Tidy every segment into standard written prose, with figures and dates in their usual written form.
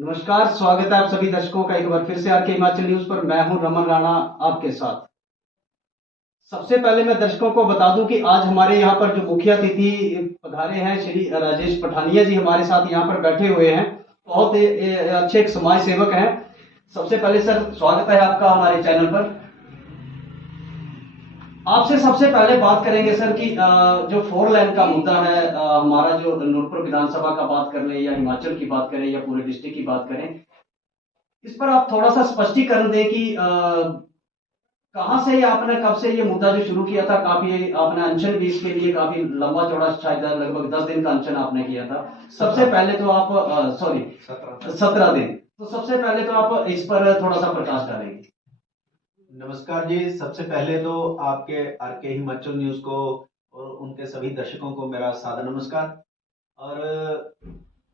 नमस्कार, स्वागत है आप सभी दर्शकों का एक बार फिर से आरके हिमाचल न्यूज पर। मैं हूं रमन राणा आपके साथ। सबसे पहले मैं दर्शकों को बता दूं कि आज हमारे यहाँ पर जो मुख्य अतिथि पधारे हैं श्री राजेश पठानिया जी हमारे साथ यहाँ पर बैठे हुए हैं। बहुत अच्छे एक समाज सेवक हैं। सबसे पहले सर स्वागत है आपका हमारे चैनल पर। आपसे सबसे पहले बात करेंगे सर कि जो फोर लाइन का मुद्दा है, हमारा जो नूरपुर विधानसभा का बात कर ले या हिमाचल की बात करें या पूरे डिस्ट्रिक्ट की बात करें, इस पर आप थोड़ा सा स्पष्टीकरण दें कि कहाँ से आपने कब से ये मुद्दा जो शुरू किया था। काफी आपने अनशन भी इसके लिए काफी लंबा चौड़ा, शायद लगभग 10 दिन का अनशन आपने किया था। सबसे पहले तो आप सॉरी 17 दिन। तो सबसे पहले तो आप इस पर थोड़ा सा प्रकाश डालेंगे। नमस्कार जी। सबसे पहले तो आपके आरके हिमाचल न्यूज को और उनके सभी दर्शकों को मेरा सादर नमस्कार। और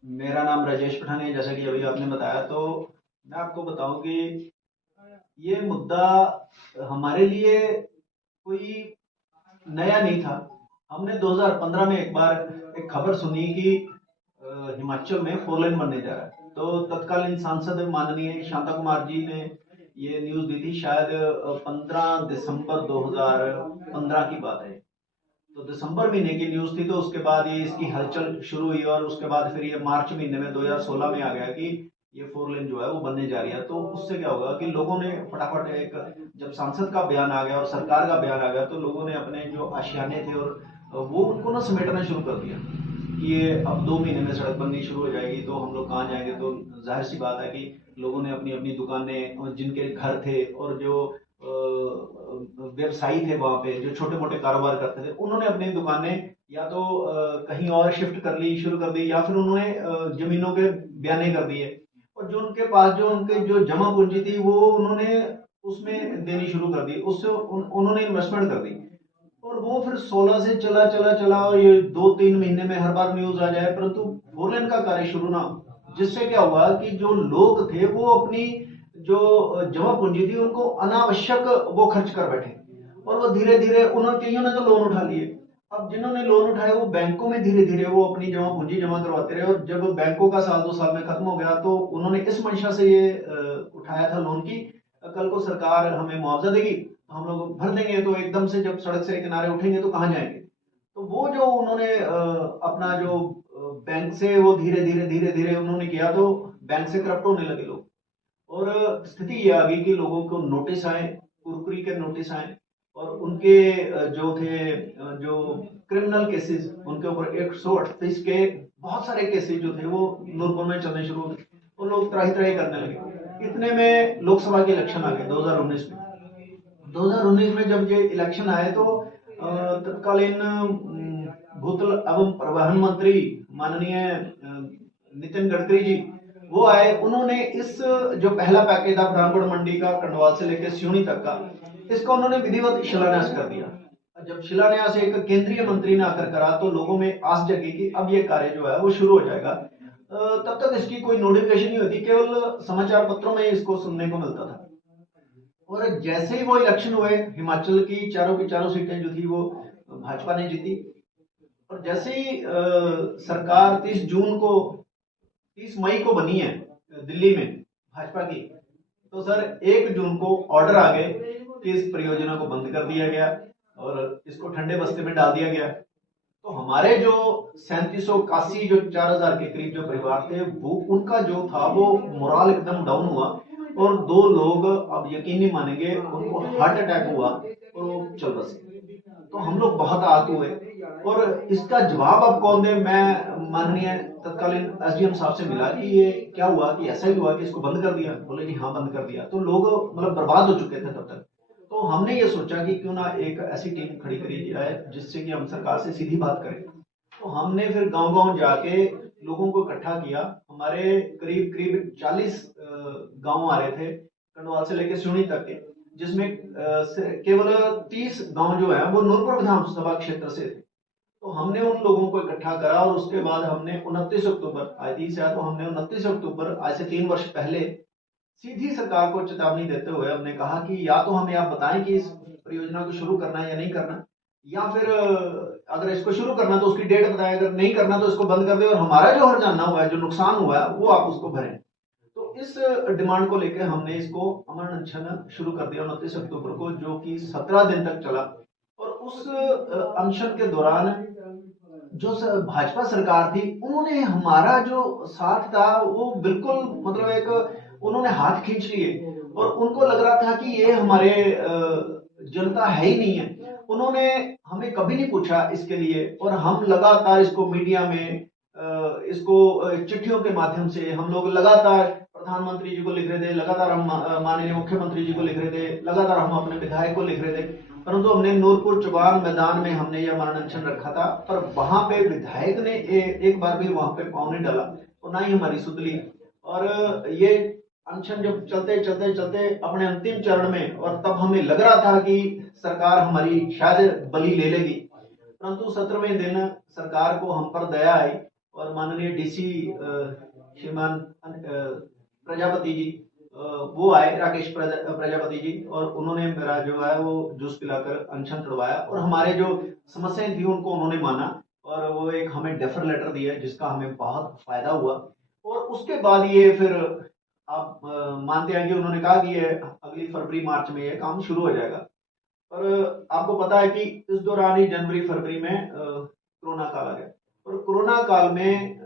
मेरा नाम राजेश पठानिया, जैसा कि अभी आपने बताया। तो मैं आपको बताऊं कि ये मुद्दा हमारे लिए कोई नया नहीं था। हमने 2015 में एक बार एक खबर सुनी कि हिमाचल में फोर लेन बनने जा रहा है। तो तत्कालीन सांसद माननीय शांता कुमार जी ने ये न्यूज दी थी। शायद 15 दिसंबर 2015 की बात है। तो दिसंबर महीने की न्यूज थी। तो उसके बाद ये इसकी हलचल शुरू हुई और उसके बाद फिर ये मार्च महीने में 2016 में आ गया कि ये फोर लेन जो है वो बनने जा रही है। तो उससे क्या होगा कि लोगों ने फटाफट एक, जब सांसद का बयान आ गया और सरकार का बयान आ गया, तो लोगों ने अपने जो आशियाने थे और वो उनको ना समेटना शुरू कर दिया कि ये अब 2 महीने में सड़क बननी शुरू हो जाएगी, तो हम लोग कहाँ जाएंगे। तो जाहिर सी बात है कि लोगों ने अपनी अपनी दुकानें, जिनके घर थे और जो व्यवसायी थे वहां पे, जो छोटे मोटे कारोबार करते थे, उन्होंने अपनी दुकानें या तो कहीं और शिफ्ट कर ली, शुरू कर दी, या फिर उन्होंने जमीनों के बयाने कर दिए। और जो उनके पास जो उनके जो जमा पूंजी थी वो उन्होंने उसमें देनी शुरू कर दी, उससे उन्होंने इन्वेस्टमेंट कर दी। और वो फिर 16 से चला चला चला और ये 2-3 महीने में हर बार न्यूज आ जाए, परंतु फोर लेन का कार्य शुरू ना हो। जिससे क्या हुआ कि जो लोग थे वो अपनी जो जमा पूंजी थी उनको अनावश्यक वो खर्च कर बैठे। और वो धीरे धीरे उन्होंने, कईयों ने तो लोन उठा लिए। अब जिन्होंने लोन उठाए वो बैंकों में धीरे धीरे वो अपनी जमा पूंजी जमा करवाते रहे। और जब बैंकों का साल 2 साल में खत्म हो गया तो उन्होंने इस मंशा से ये उठाया था लोन की, कल को सरकार हमें मुआवजा देगी तो हम लोग भर देंगे। तो एकदम से जब सड़क से किनारे उठेंगे तो कहाँ जाएंगे। तो वो जो उन्होंने अपना जो बैंक से वो धीरे धीरे धीरे धीरे उन्होंने किया, तो बैंक से करप्ट होने लगे लोग। और स्थिति ये आ गई कि लोगों को नोटिस आए, कुरकुरी के नोटिस आए। और उनके जो थे जो क्रिमिनल केसेस, उनके ऊपर 138 के बहुत सारे केसेस जो थे वो नूरपुर में चलने शुरू हो गए और लोग त्राही त्राही करने लगे। इतने में लोकसभा के इलेक्शन आ गए 2019 में। 2019 में जब ये इलेक्शन आए तो तत्कालीन भूतल एवं परिवहन मंत्री माननीय नितिन गडकरी जी वो आए। उन्होंने इस जो पहला पैकेज था पठानकोट मंडी का, कंडवाल से लेकर सियूनी तक का, इसका उन्होंने विधिवत शिलान्यास कर दिया। जब शिलान्यास एक केंद्रीय मंत्री ने आकर करा तो लोगों में आस जगी कि अब ये कार्य जो है वो शुरू हो जाएगा। तब तक इसकी कोई नोटिफिकेशन नहीं होती, केवल समाचार पत्रों में इसको सुनने को मिलता था। और जैसे ही वो इलेक्शन हुए, हिमाचल की चारों सीटें जो थी वो भाजपा ने जीती। और जैसे ही सरकार 30 मई को बनी है दिल्ली में भाजपा की, तो सर 1 जून को ऑर्डर आ गए कि इस परियोजना को बंद कर दिया गया और इसको ठंडे बस्ते में डाल दिया गया। तो हमारे जो 3781 जो 4000 के करीब जो परिवार थे, वो उनका जो था वो मोरल एकदम डाउन हुआ। और 2 लोग, अब यकीन नहीं मानेंगे, उनको हार्ट अटैक हुआ और वो चल बसे। तो हम लोग बहुत आहत हुए। और इसका जवाब अब कौन दे। मैं माननीय तत्कालीन एसडीएम साहब से मिला कि ये क्या हुआ, कि ऐसा ही हुआ कि इसको बंद कर दिया। बोले कि हाँ बंद कर दिया। तो लोग मतलब बर्बाद हो चुके थे तब तक। तो हमने ये सोचा कि क्यों ना एक ऐसी टीम खड़ी करी जाए जिससे कि हम सरकार से सीधी बात करें। तो हमने फिर गांव गांव जाके लोगों को इकट्ठा किया। हमारे करीब करीब 40 गांव आ रहे थे कंडवाल से लेकर सिवनी तक के, जिसमें केवल 30 गांव जो है वो नूरपुर विधानसभा क्षेत्र से थे। तो हमने उन लोगों को इकट्ठा करा और उसके बाद हमने 29 अक्टूबर, आज 30 है, तो हमने 29 अक्टूबर आज से 3 वर्ष पहले सीधी सरकार को चेतावनी देते हुए हमने कहा कि या तो हमें आप बताएं कि इस परियोजना को शुरू करना है या नहीं करना, या फिर अगर इसको शुरू करना तो उसकी डेट बताएं, अगर नहीं करना तो इसको बंद कर दे और हमारा जो हर्जाना हुआ है, जो नुकसान हुआ है, वो आप उसको भरें। इस डिमांड को लेकर हमने इसको अमर अनशन शुरू कर दिया 29 अक्टूबर को, जो कि 17 दिन तक चला। और उस अनशन के दौरान जो भाजपा सरकार थी, उन्होंने हमारा जो साथ था वो बिल्कुल मतलब एक उन्होंने हाथ खींच लिए, और उनको लग रहा था कि ये हमारे जनता है ही नहीं है। उन्होंने हमें कभी नहीं पूछा इसके लिए, और हम लगातार इसको मीडिया में इसको चिट्ठियों के माध्यम से हम लोग लगातार प्रधानमंत्री जी को लिख रहे थे, लगातार हम माननीय मुख्यमंत्री जी को लिख रहे थे, लगातार हम अपने विधायक को लिख रहे थे। परंतु हमने नूरपुर चौबान मैदान में हमने यह अमर अनशन रखा था, पर वहां पे विधायक ने एक बार भी वहां पे पांव नहीं डाला और ना ही हमारी सुध ली। और ये अनशन जब चलते चलते चलते अपने अंतिम चरण में, और तब हमें लग रहा था कि सरकार हमारी शायद बलि ले लेगी, परंतु 17वें दिन सरकार को हम पर दया आई और माननीय डीसी श्रीमान प्रजापति जी वो आए, राकेश प्रजापति जी, और उन्होंने मेरा जो है वो जूस पिलाकर अनशन तोड़वाया, और हमारे जो समस्याएं थी उनको उन्होंने माना, और वो एक हमें डेफर लेटर दिया जिसका हमें बहुत फायदा हुआ। और उसके बाद ये फिर आप मानते हैं कि उन्होंने कहा कि ये अगली फरवरी मार्च में ये काम शुरू हो जाएगा। पर आपको पता है कि इस दौरान ही जनवरी फरवरी में कोरोना काल आ गया, और कोरोना काल में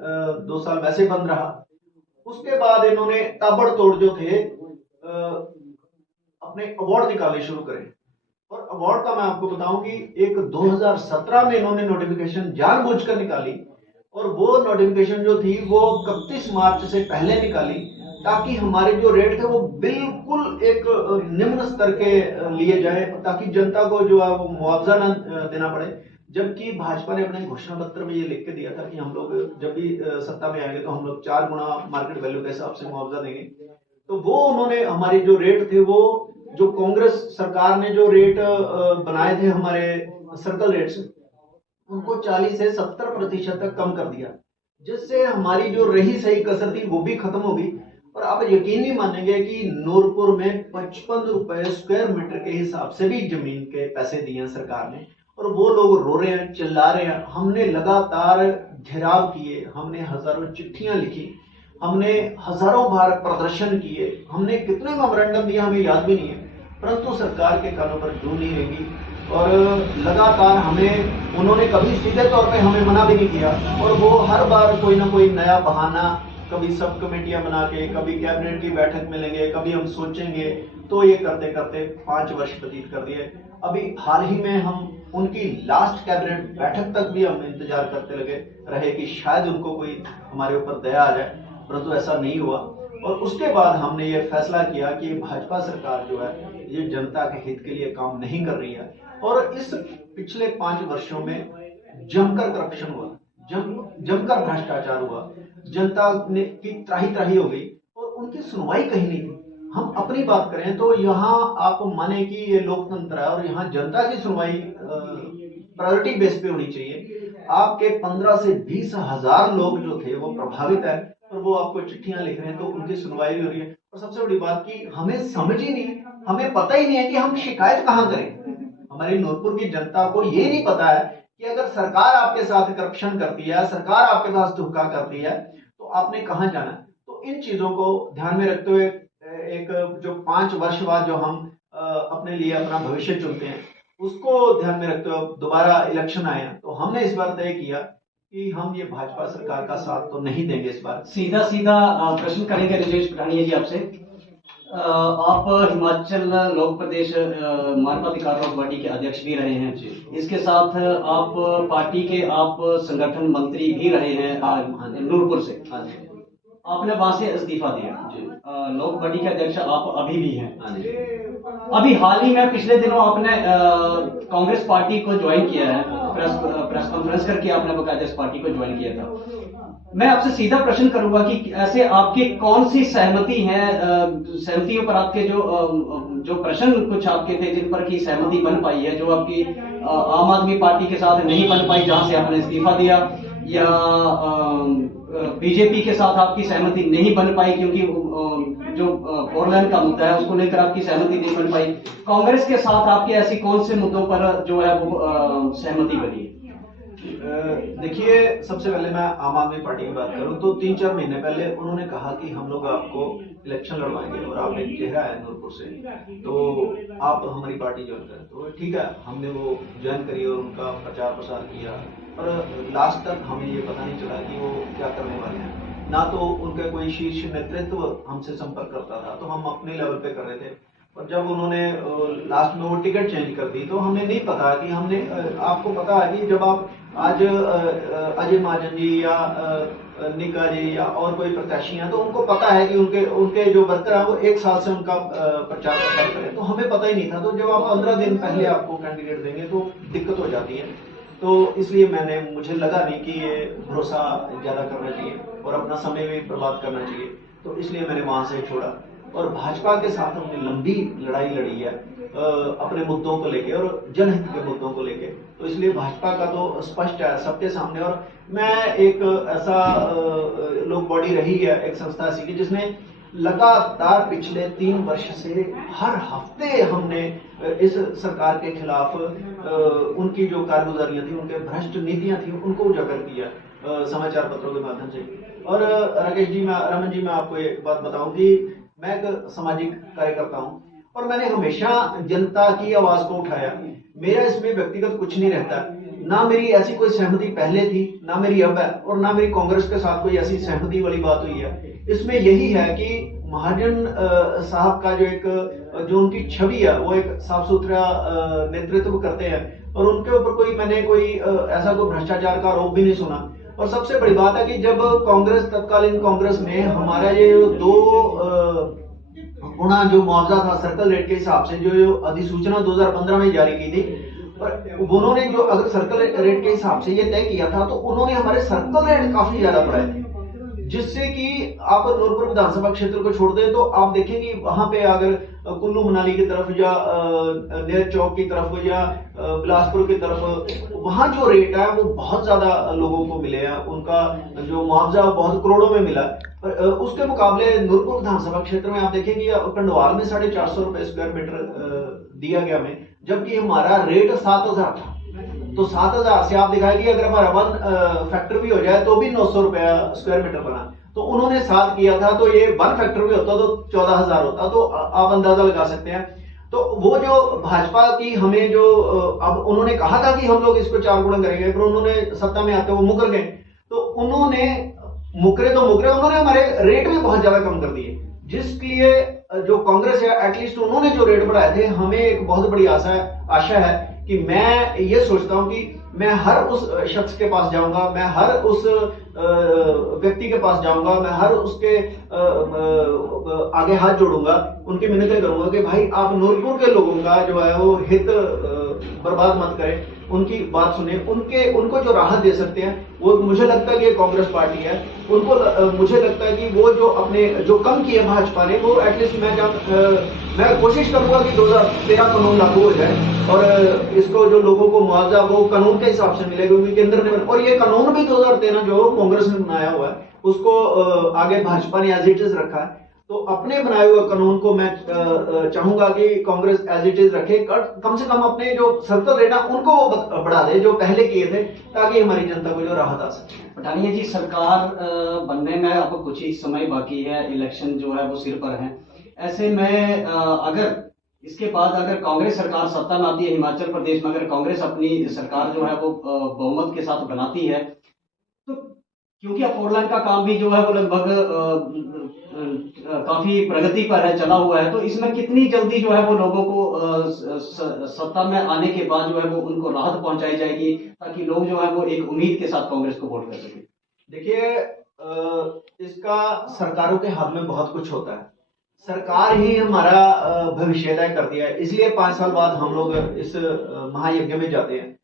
2 साल वैसे बंद रहा। उसके बाद इन्होंने ताबड़तोड़ जो थे अपने अवार्ड निकालने शुरू करे, और अवार्ड का मैं आपको बताऊं कि एक 2017 में इन्होंने नोटिफिकेशन जानबूझकर निकाली, और वो नोटिफिकेशन जो थी वो 31 मार्च से पहले निकाली, ताकि हमारे जो रेट थे वो बिल्कुल एक निम्न स्तर के लिए जाए, ताकि जनता को जो है वो मुआवजा न देना पड़े। जबकि भाजपा ने अपने घोषणा पत्र में ये लिख के दिया था कि हम लोग जब भी सत्ता में आएंगे तो हम लोग 4 गुना मार्केट वैल्यू के हिसाब से मुआवजा देंगे। तो वो उन्होंने हमारे जो रेट थे, वो जो कांग्रेस सरकार ने जो रेट बनाए थे हमारे सर्कल रेट्स, उनको 40 से 70% तक कम कर दिया, जिससे हमारी जो रही सही कसर थी वो भी खत्म हो गई। और आप यकीन नहीं मानेंगे कि नूरपुर में 55 रुपए स्क्वायर मीटर के हिसाब से भी जमीन के पैसे दिए सरकार ने, और वो लोग रो रहे हैं, चिल्ला रहे हैं। हमने लगातार घेराव किए, हमने हजारों चिट्ठियां लिखी, हमने हजारों बार प्रदर्शन किए, हमने कितने मेमोरेंडम दिए हमें याद भी नहीं है, परंतु सरकार के कानों पर जू नहीं रहेगी। और लगातार हमें उन्होंने कभी सीधे तौर पे हमें मना भी नहीं किया, और वो हर बार कोई ना कोई नया बहाना, कभी सब कमेटियां बना के, कभी कैबिनेट की बैठक में लेंगे, कभी हम सोचेंगे, तो ये करते करते 5 वर्ष व्यतीत कर दिए। अभी हाल ही में हम उनकी लास्ट कैबिनेट बैठक तक भी हम इंतजार करते लगे रहे कि शायद उनको कोई हमारे ऊपर दया आ जाए, परंतु ऐसा नहीं हुआ। और उसके बाद हमने ये फैसला किया कि भाजपा सरकार जो है ये जनता के हित के लिए काम नहीं कर रही है, और इस पिछले 5 वर्षों में जमकर करप्शन हुआ, जमकर भ्रष्टाचार हुआ, जनता ने की त्राही त्राही हो गई, और उनकी सुनवाई कहीं नहीं थी। हम अपनी बात करें तो यहाँ आप माने कि ये लोकतंत्र है, और यहाँ जनता की सुनवाई प्रायोरिटी बेस पे होनी चाहिए। आपके 15 से 20 हजार लोग जो थे वो प्रभावित है, और वो आपको चिट्ठियां लिख रहे हैं, तो उनकी सुनवाई हो रही है। और सबसे बड़ी बात कि हमें समझ ही नहीं, हमें पता ही नहीं है कि हम शिकायत कहाँ करें। हमारी नूरपुर की जनता को ये नहीं पता है कि अगर सरकार आपके साथ करप्शन करती है, सरकार आपके पास धोखा करती है, तो आपने कहाँ जाना है। तो इन चीजों को ध्यान में रखते हुए एक जो 5 वर्ष बाद जो हम अपने लिए अपना भविष्य चुनते हैं, उसको ध्यान में रखते हुए दोबारा इलेक्शन आए, तो हमने इस बार तय किया कि हम ये भाजपा सरकार का साथ तो नहीं देंगे इस बार। सीधा प्रश्न करेंगे राजेश पठानिया जी आपसे। आप हिमाचल लोक प्रदेश मानवाधिकार पार्टी के अध्यक्ष भी रहे हैं, इसके साथ आप पार्टी के आप संगठन मंत्री भी रहे हैं नूरपुर से। आपने वहां से इस्तीफा दिया, लोक पार्टी के अध्यक्ष आप अभी भी हैं। अभी हाल ही में पिछले दिनों आपने कांग्रेस पार्टी को ज्वाइन किया है, प्रेस कॉन्फ्रेंस करके आपने बकायदा इस पार्टी को ज्वाइन किया था। मैं आपसे सीधा प्रश्न करूंगा कि ऐसे आपकी कौन सी सहमति है, सहमतियों पर आपके जो प्रश्न कुछ आपके थे जिन पर की सहमति बन पाई है, जो आपकी आम आदमी पार्टी के साथ नहीं बन पाई जहां से आपने इस्तीफा दिया, या बीजेपी के साथ आपकी सहमति नहीं बन पाई क्योंकि जो 4 लेन का मुद्दा है उसको लेकर आपकी सहमति नहीं बन पाई, कांग्रेस के साथ आपके ऐसी कौन से मुद्दों पर जो है वो सहमति बनी है? देखिए, सबसे पहले मैं आम आदमी पार्टी की बात करूं तो 3-4 महीने पहले उन्होंने कहा कि हम लोग आपको इलेक्शन लड़वाएंगे और आप एक चेहरा है नूरपुर से, तो आप हमारी पार्टी ज्वाइन करें। तो ठीक है, हमने वो ज्वाइन करी और उनका प्रचार प्रसार किया, पर लास्ट तक हमें ये पता नहीं चला कि वो क्या करने वाले हैं। ना तो उनका कोई शीर्ष नेतृत्व हमसे संपर्क करता था, तो हम अपने लेवल पे कर रहे थे। और जब उन्होंने लास्ट में वो टिकट चेंज कर दी तो हमें नहीं पता कि हमने आपको पता है कि जब आप आज अजय महाजन जी या निका जी या और कोई प्रत्याशी हैं तो उनको पता है कि उनके उनके जो वर्कर हैं वो 1 साल से उनका प्रचार प्रसार करें, तो हमें पता ही नहीं था। तो जब आप 15 दिन पहले आपको कैंडिडेट देंगे तो दिक्कत हो जाती है। तो इसलिए मुझे लगा नहीं कि ये भरोसा ज्यादा करना चाहिए और अपना समय भी बर्बाद करना चाहिए, तो इसलिए मैंने वहां से छोड़ा। और भाजपा के साथ हमने लंबी लड़ाई लड़ी है अपने मुद्दों को लेके और जनहित के मुद्दों को लेके, तो इसलिए भाजपा का तो स्पष्ट है सबके सामने। और मैं एक ऐसा लोक बॉडी रही है, एक संस्था ऐसी की जिसने लगातार पिछले 3 वर्ष से हर हफ्ते हमने इस सरकार के खिलाफ उनकी जो कारगुजारियां थी, उनके भ्रष्ट नीतियां थी, उनको उजागर किया समाचार पत्रों के माध्यम से। और राकेश जी, रमन जी, मैं आपको एक बात बताऊं कि मैं एक सामाजिक कार्यकर्ता हूं और मैंने हमेशा जनता की आवाज को उठाया। मेरा इसमें व्यक्तिगत कुछ नहीं रहता, ना मेरी ऐसी कोई सहमति पहले थी, ना मेरी अब है, और ना मेरी कांग्रेस के साथ कोई ऐसी सहमति वाली बात हुई है। इसमें यही है कि महाजन साहब का जो उनकी छवि है, वो एक साफ सुथरा नेतृत्व करते हैं और उनके ऊपर मैंने ऐसा कोई भ्रष्टाचार का आरोप भी नहीं सुना। और सबसे बड़ी बात है कि जब तत्कालीन कांग्रेस ने हमारा ये 2 गुना जो मुआवजा था सर्कल रेट के हिसाब से, जो अधिसूचना 2015 में जारी की थी, और उन्होंने जो अगर सर्कल रेट के हिसाब से ये तय किया था तो उन्होंने हमारे सर्कल रेट काफी ज्यादा बढ़ाए थे, जिससे कि आप नूरपुर विधानसभा क्षेत्र को छोड़ दें तो आप देखेंगे वहां पे अगर कुल्लू मनाली की तरफ या नेर चौक की तरफ या बिलासपुर की तरफ, वहां जो रेट है वो बहुत ज्यादा लोगों को मिले हैं, उनका जो मुआवजा बहुत करोड़ों में मिला। उसके मुकाबले नूरपुर विधानसभा क्षेत्र में आप देखेंगे कंडवाल में 450 रुपए स्क्वायर मीटर दिया गया हमें, जबकि हमारा रेट 7,000 था। तो 7,000 से आप दिखाएगी अगर हमारा 1 फैक्टर भी हो जाए तो भी 900 रुपया स्क्वायर मीटर बना। तो उन्होंने 7 किया था, तो ये 1 फैक्टर भी होता तो 14,000 होता, तो आप अंदाजा लगा सकते हैं। तो वो जो भाजपा की हमें जो अब उन्होंने कहा था कि हम लोग इसको 4 गुना करेंगे, फिर उन्होंने सत्ता में आते वो मुकर गए। तो उन्होंने मुकरे, उन्होंने हमारे रेट भी बहुत ज्यादा कम कर दिए, जिसके लिए जो कांग्रेस है एटलीस्ट उन्होंने जो रेट बढ़ाए थे, हमें एक बहुत बड़ी आशा है कि मैं ये सोचता हूं कि मैं हर उस शख्स के पास जाऊंगा, मैं हर उस व्यक्ति के पास जाऊंगा, मैं हर उसके आगे हाथ जोड़ूंगा, उनकी मिन्नतें करूंगा कि भाई आप नूरपुर के लोगों का जो है वो हित बर्बाद मत करें, उनकी बात सुने, उनको जो राहत दे सकते हैं वो मुझे लगता है कि ये कांग्रेस पार्टी है। उनको मुझे लगता है कि वो जो कम किया भाजपा ने, वो एटलीस्ट मैं कोशिश करूंगा कि 2013 कानून लागू हो जाए और इसको जो लोगों को मुआवजा वो कानून के हिसाब से मिलेगा, क्योंकि केंद्र ने, और ये कानून भी 2013 जो कांग्रेस ने बनाया हुआ है उसको आगे भाजपा ने एज इट इज रखा है। तो अपने बनाए हुए कानून को मैं चाहूंगा कि कांग्रेस एज इट इज रखे, कम से कम अपने जो सर्कल रेट है उनको बढ़ा दे जो पहले किए थे, ताकि हमारी जनता को जो राहत आ सके। पठानिया जी, सरकार बनने में अब कुछ ही समय बाकी है, इलेक्शन जो है वो सिर पर है। ऐसे में अगर इसके बाद अगर कांग्रेस सरकार सत्ता में आती है हिमाचल प्रदेश में, अगर कांग्रेस अपनी सरकार जो है वो बहुमत के साथ बनाती है, तो क्योंकि अब 4 लाइन का काम भी जो है वो लगभग काफी प्रगति पर है, चला हुआ है, तो इसमें कितनी जल्दी जो है वो लोगों को सत्ता में आने के बाद जो है वो उनको राहत पहुंचाई जाएगी, ताकि लोग जो है वो एक उम्मीद के साथ कांग्रेस को वोट कर सके? देखिए, इसका सरकारों के हाथ में बहुत कुछ होता है, सरकार ही हमारा भविष्य तय करती है, इसलिए 5 साल बाद हम लोग इस महायज्ञ में जाते हैं।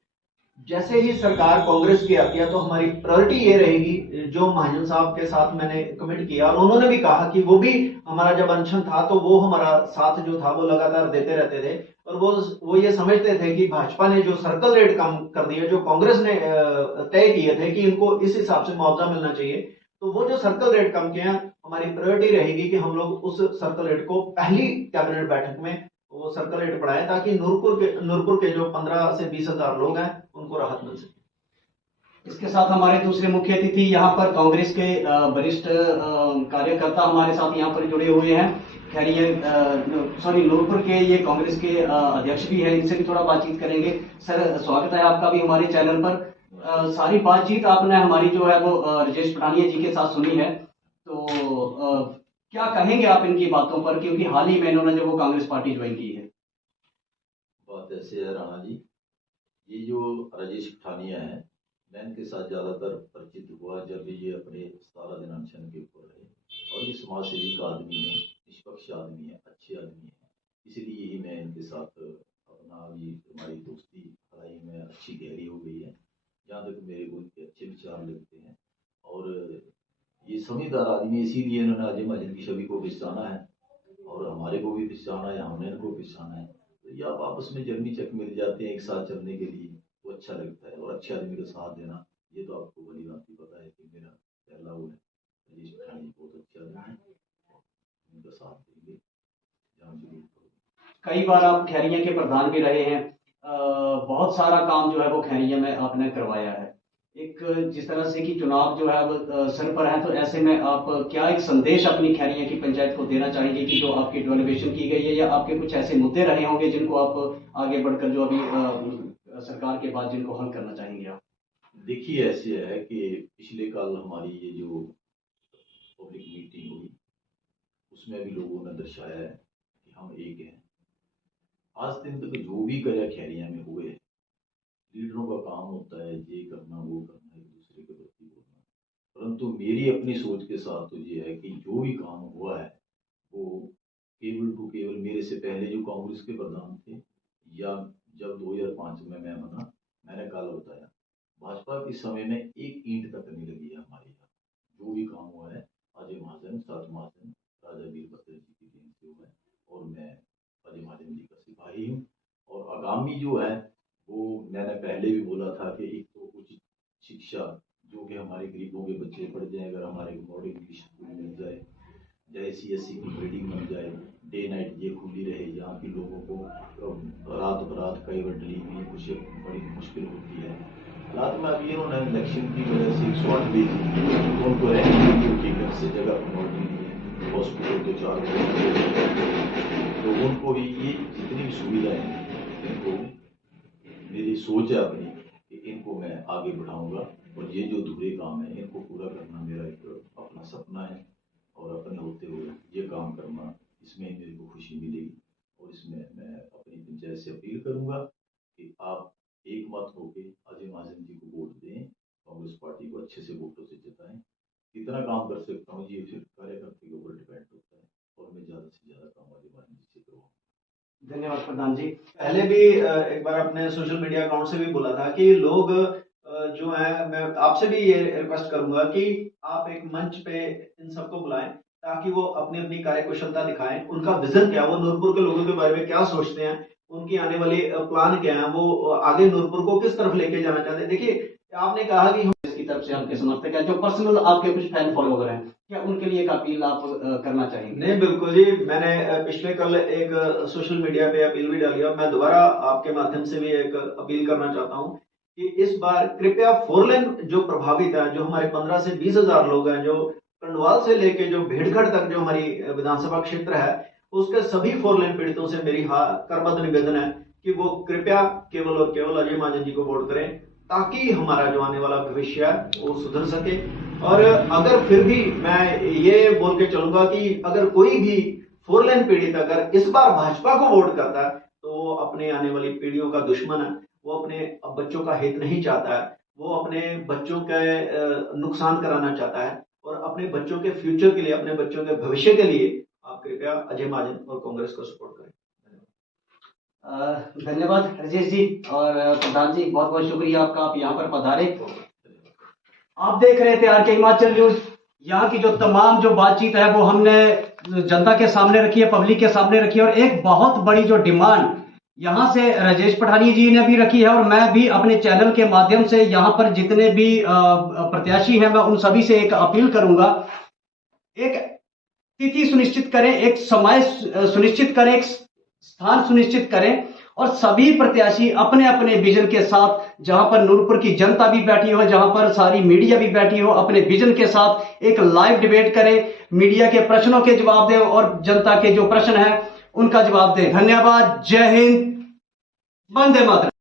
जैसे ही सरकार कांग्रेस की आती है तो हमारी प्रायोरिटी ये रहेगी, जो महाजन साहब के साथ मैंने कमिट किया और उन्होंने भी कहा कि वो भी हमारा जब अनशन था तो वो हमारा साथ जो था वो लगातार देते रहते थे, और वो ये समझते थे कि भाजपा ने जो सर्कल रेट कम कर दिया, जो कांग्रेस ने तय किए थे कि इनको इस हिसाब से मुआवजा मिलना चाहिए, तो वो जो सर्कल रेट कम किया, हमारी प्रायोरिटी रहेगी कि हम लोग उस सर्कल रेट को पहली कैबिनेट बैठक में वो सर्कल रेट बढ़ाए, ताकि नूरपुर के जो 15 से 20 हजार लोग हैं उनको राहत मिल सके। इसके साथ हमारे दूसरे मुख्य अतिथि यहाँ पर कांग्रेस के वरिष्ठ कार्यकर्ता हमारे साथ यहाँ पर जुड़े हुए हैं। खैर ये नूरपुर के ये कांग्रेस के अध्यक्ष भी हैं, इनसे भी थोड़ा बातचीत करेंगे। सर स्वागत है आपका भी हमारे चैनल पर। सारी बातचीत आपने हमारी जो है वो राजेश पठानिया जी के साथ सुनी है, तो क्या कहेंगे आप इनकी बातों पर, क्योंकि हाल ही में इन्होंने जो वो कांग्रेस पार्टी ज्वाइन की है। बात ऐसे है राणा जी, ये जो राजेश पठानिया है, मैं इनके साथ ज़्यादातर परिचित हुआ जब ये अपने 17 दिन अनशन के ऊपर रहे, और ये समाज सेवी का आदमी है, निष्पक्ष आदमी है, अच्छे आदमी है, इसलिए ही मैं इनके साथ अपना अभी हमारी दोस्ती पढ़ाई में अच्छी गहरी हो गई है। जहाँ तक मेरे को इनके अच्छे विचार लगते हैं, और ये समझदार आदमी है, इसीलिए इन्होंने अजय महाजन की छवि को पहचाना है और हमारे को भी पहचाना है, हमने इनको पहचाना है। तो ये आप आपस में जर्नी चक मिल जाते हैं एक साथ चलने के लिए, वो अच्छा लगता है। और अच्छे आदमी का साथ देना, ये तो आपको भली बात पता है कि मेरा पहला वो है राजेश पठानिया, बहुत अच्छे आदमी है, उनका साथ देंगे जहाँ जरूर। कई बार आप खैरिया के प्रधान भी रहे हैं, बहुत सारा काम जो है वो खैरिया में आपने करवाया है। एक जिस तरह से कि चुनाव जो है वो सर पर है, तो ऐसे में आप क्या एक संदेश अपनी खैरिया की पंचायत को देना चाहेंगे कि जो आपकी डेवलपमेंट की गई है, या आपके कुछ ऐसे मुद्दे रहे होंगे जिनको आप आगे बढ़कर जो अभी सरकार के बाद जिनको हल करना चाहेंगे आप? देखिए ऐसे है कि पिछले कल हमारी ये जो पब्लिक मीटिंग हुई, उसमें भी लोगों ने दर्शाया है कि हम एक हैं। आज दिन तक जो भी कार्य खैरिया में हुए, लीडरों का काम होता है ये करना वो करना, एक दूसरे के प्रति बोलना, परंतु मेरी अपनी सोच के साथ तो ये है कि जो भी काम हुआ है वो केवल मेरे से पहले जो कांग्रेस के प्रधान थे, या जब 2005 में मैं बना, मैंने कल बताया भाजपा के समय में एक ईंट तक नहीं लगी है हमारे यहाँ। जो भी काम हुआ है अजय महाजन, सात महाजन, राजा वीरभद्र जी की देन से हुआ है, और मैं अजय महाजन जी का सिपाही हूँ। और आगामी जो है वो मैंने पहले भी बोला था कि एक तो उचित शिक्षा जो कि हमारे गरीबों के बच्चे पढ़ जाए, अगर हमारे मॉडर्न इंग्लिश स्कूल मिल जाए, चाहे CSE की बिल्डिंग बन जाए, डे नाइट ये खुली रहे, यहाँ के लोगों को रात बरात कई बार डिलीवरी कुछ बड़ी मुश्किल होती है। हालात में अभी उन्होंने इलेक्शन की वजह से 108 भेजी, उनको रहने की घर से जगह प्रमोट नहीं है, हॉस्पिटल तो 4 तो उनको भी ये जितनी सुविधाएं हैं, इनको मेरी सोच है अपनी कि इनको मैं आगे बढ़ाऊंगा, और ये जो अधूरे काम है इनको पूरा करना मेरा एक अपना सपना है, और अपने होते हुए ये काम करना, इसमें मेरे को खुशी मिलेगी। और इसमें मैं अपनी पंचायत से अपील करूंगा कि आप एक मत होके अजय महाजन जी को वोट दें, कांग्रेस पार्टी को अच्छे से वोटों से जिताएं। कितना काम कर सकता हूँ ये फिर कार्यकर्ता के ऊपर डिपेंड होता है, और मैं ज़्यादा से ज़्यादा काम अजय महाजन जी से करूँगा। धन्यवाद प्रधान जी। पहले भी एक बार अपने सोशल मीडिया अकाउंट से भी बोला था कि लोग जो है, मैं आपसे भी ये रिक्वेस्ट करूंगा कि आप एक मंच पे इन सबको बुलाएं, ताकि वो अपनी अपनी कार्यकुशलता दिखाएं, उनका विजन क्या है, वो नूरपुर के लोगों के बारे में क्या सोचते हैं, उनकी आने वाली प्लान क्या है, वो आगे नूरपुर को किस तरफ लेके जाना चाहते हैं। देखिए आपने कहा कि इसकी तरफ से आपके समर्थक हैं, जो पर्सनल आपके कुछ फैन फॉलोवर हैं, क्या उनके लिए एक अपील आप करना चाहेंगे? नहीं, बिल्कुल जी, मैंने पिछले कल एक सोशल मीडिया पे अपील भी डाली, और मैं दोबारा आपके माध्यम से भी एक अपील करना चाहता हूँ कि इस बार कृपया 4 लेन जो प्रभावित है, जो हमारे 15 से 20 हजार लोग हैं, जो कंडवाल से लेके जो भेड़गढ़ तक जो हमारी विधानसभा क्षेत्र है, उसके सभी 4 लेन पीड़ितों से मेरी करबद्ध निवेदन है कि वो कृपया केवल और केवल अजय महाजन जी को वोट करें, ताकि हमारा जो आने वाला भविष्य है वो सुधर सके। और अगर फिर भी मैं ये बोल के चलूंगा कि अगर कोई भी 4 लेन पीड़ित अगर इस बार भाजपा को वोट करता है, तो वो अपने आने वाली पीढ़ियों का दुश्मन है, वो अपने बच्चों का हित नहीं चाहता है, वो अपने बच्चों के नुकसान कराना चाहता है, और अपने बच्चों के फ्यूचर के लिए, अपने बच्चों के भविष्य के लिए आप कृपया अजय महाजन और कांग्रेस को सपोर्ट करें। धन्यवाद राजेश जी और प्रधान जी, बहुत बहुत शुक्रिया आपका, आप यहाँ पर पधारे। आप देख रहे थे RK हिमाचल न्यूज। यहाँ की जो तमाम जो बातचीत है वो हमने जनता के सामने रखी है, पब्लिक के सामने रखी है, और एक बहुत बड़ी जो डिमांड यहाँ से राजेश पठानिया जी ने भी रखी है, और मैं भी अपने चैनल के माध्यम से यहाँ पर जितने भी प्रत्याशी हैं मैं उन सभी से एक अपील करूंगा, एक तिथि सुनिश्चित करें, एक समय सुनिश्चित करें, एक स्थान सुनिश्चित करें और सभी प्रत्याशी अपने अपने विजन के साथ, जहां पर नूरपुर की जनता भी बैठी हो, जहां पर सारी मीडिया भी बैठी हो, अपने विजन के साथ एक लाइव डिबेट करें, मीडिया के प्रश्नों के जवाब दें और जनता के जो प्रश्न है उनका जवाब दें। धन्यवाद। जय हिंद। वंदे मातरम।